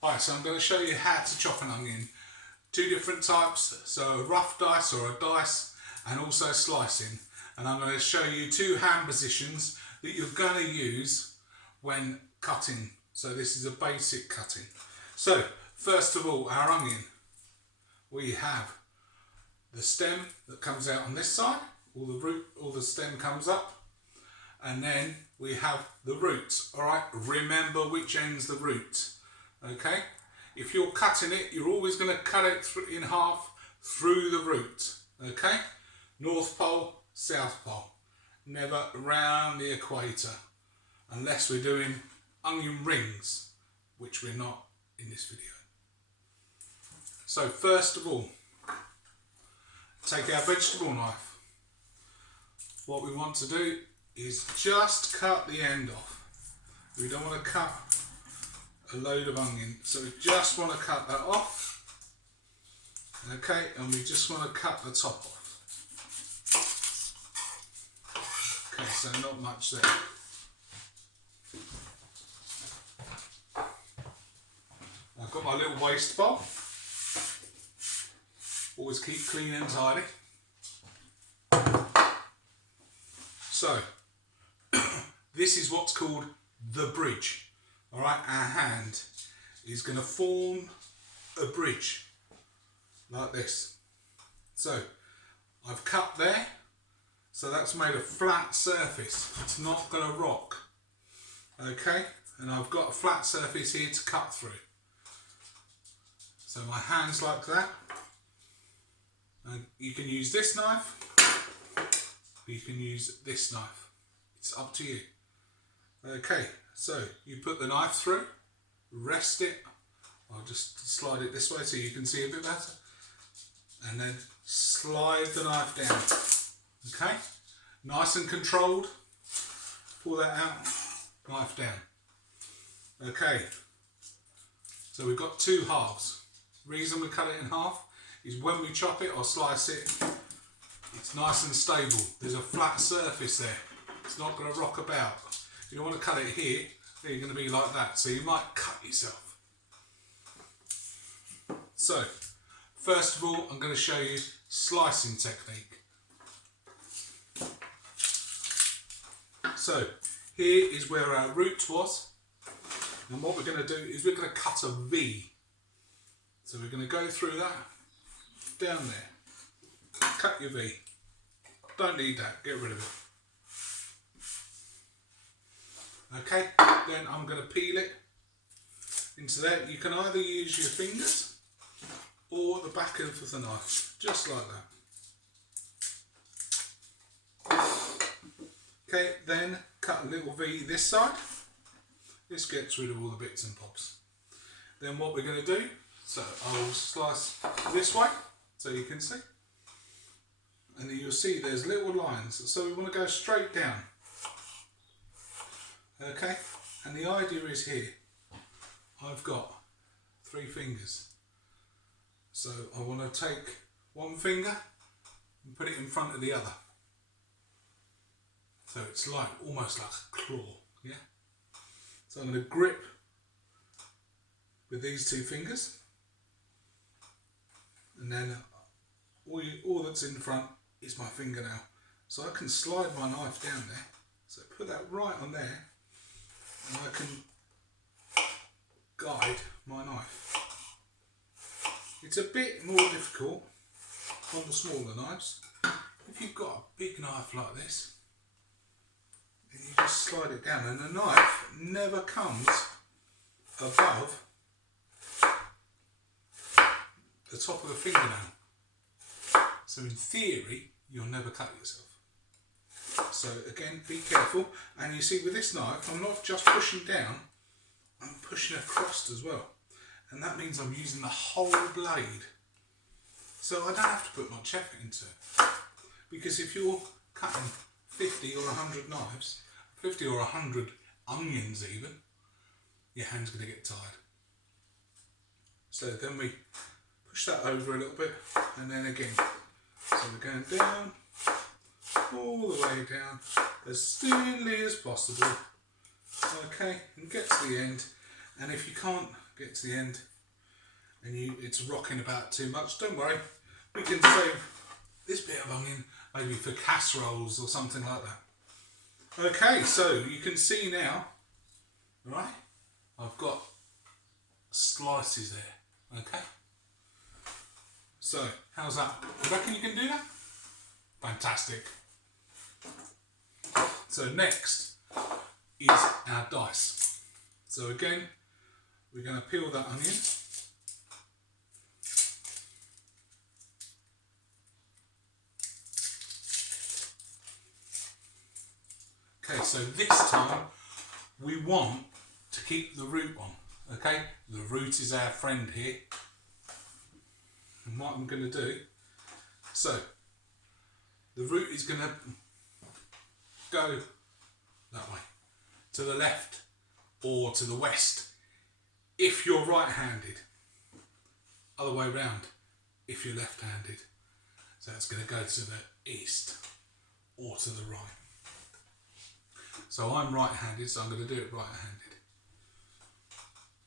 Right, so I'm going to show you how to chop an onion. Two different types, so a rough dice or a dice, and also slicing. And I'm going to show you two hand positions that you're going to use when cutting. So this is a basic cutting. So first of all, our onion. We have the stem that comes out on this side, all the stem comes up, and then we have the root. Alright, remember which end's the root. Okay, if you're cutting it, you're always going to cut it in half through the root. Okay, North Pole, South Pole, never round the equator, unless we're doing onion rings, which we're not in this video. So first of all, take our vegetable knife. What we want to do is just cut the end off. We don't want to cut a load of onion, so we just want to cut that off. Okay, and we just want to cut the top off. Okay, so not much there. I've got my little waste bowl. Always keep clean and tidy. So, this is what's called the bridge. Alright, our hand is going to form a bridge like this. So, I've cut there, so that's made a flat surface. It's not going to rock. Okay, and I've got a flat surface here to cut through. So my hand's like that. And you can use this knife, you can use this knife. It's up to you. Okay, so you put the knife through, rest it. I'll just slide it this way so you can see a bit better. And then slide the knife down. Okay, nice and controlled. Pull that out, knife down. Okay, so we've got two halves. Reason we cut it in half is when we chop it or slice it, it's nice and stable. There's a flat surface there. It's not going to rock about. You don't want to cut it here, then you're going to be like that. So you might cut yourself. So, first of all, I'm going to show you slicing technique. So, here is where our root was. And what we're going to do is we're going to cut a V. So we're going to go through that, down there, cut your V. Don't need that, get rid of it. Okay, then I'm going to peel it into there. You can either use your fingers or the back of the knife, just like that. Okay, then cut a little V this side. This gets rid of all the bits and bobs. Then what we're going to do, so I'll slice this way so you can see. And then you'll see there's little lines. So we want to go straight down. Okay, and the idea is here. I've got 3 fingers. So I want to take one finger and put it in front of the other. So it's like almost like a claw, yeah? So I'm going to grip with these 2 fingers. And then all that's in front is my fingernail. So I can slide my knife down there. So put that right on there. And I can guide my knife. It's a bit more difficult on the smaller knives. If you've got a big knife like this, then you just slide it down. And the knife never comes above the top of the fingernail. So in theory, you'll never cut yourself. So again, be careful. And you see with this knife, I'm not just pushing down, I'm pushing across as well. And that means I'm using the whole blade. So I don't have to put much effort into it. Because if you're cutting 50 or 100 knives, 50 or 100 onions even, your hand's going to get tired. So then we push that over a little bit, and then again. So we're going down, all the way down, as thinly as possible. Okay, and get to the end. And if you can't get to the end and it's rocking about too much, don't worry. We can save this bit of onion maybe for casseroles or something like that. Okay, so you can see now, right, I've got slices there, okay? So, how's that? You reckon you can do that? Fantastic. So next is our dice. So again, we're going to peel that onion. Okay, so this time we want to keep the root on, okay? The root is our friend here. And what I'm going to do, so the root is going to go that way, to the left or to the west if you're right-handed. Other way round if you're left-handed. So it's going to go to the east or to the right. So I'm right-handed, so I'm going to do it right-handed.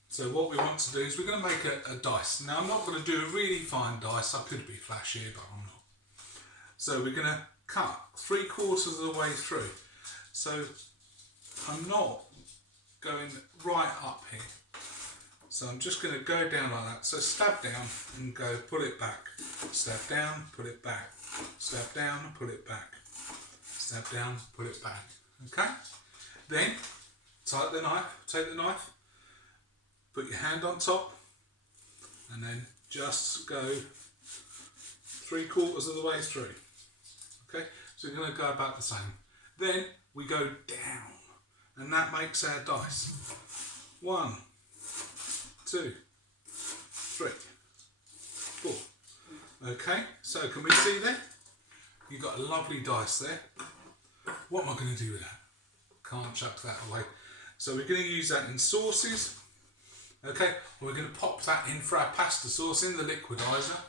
So what we want to do is we're going to make a dice. Now I'm not going to do a really fine dice. I could be flashier, but I'm not. So we're going to cut 3/4 of the way through. So I'm not going right up here. So I'm just going to go down like that. So stab down and go, pull it back. Stab down, pull it back. Stab down, pull it back. Stab down, pull it back. Okay? Then take the knife, put your hand on top, and then just go 3/4 of the way through. Okay? So we're going to go about the same. Then we go down, and that makes our dice. 1, 2, 3, 4. Okay, so can we see there? You've got a lovely dice there. What am I going to do with that? Can't chuck that away. So we're going to use that in sauces. Okay, we're going to pop that in for our pasta sauce in the liquidizer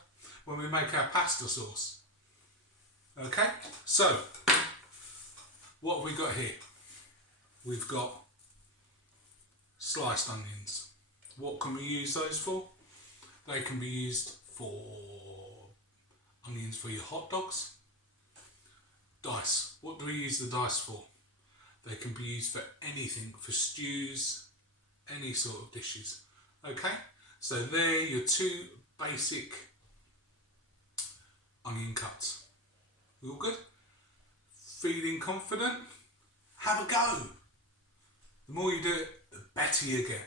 when we make our pasta sauce. Okay, so what have we got here? We've got sliced onions. What can we use those for? They can be used for onions for your hot dogs. Dice. What do we use the dice for? They can be used for anything, for stews, any sort of dishes. Okay, so there are your two basic onion cuts. We all good? Feeling confident? Have a go. The more you do it, the better you get.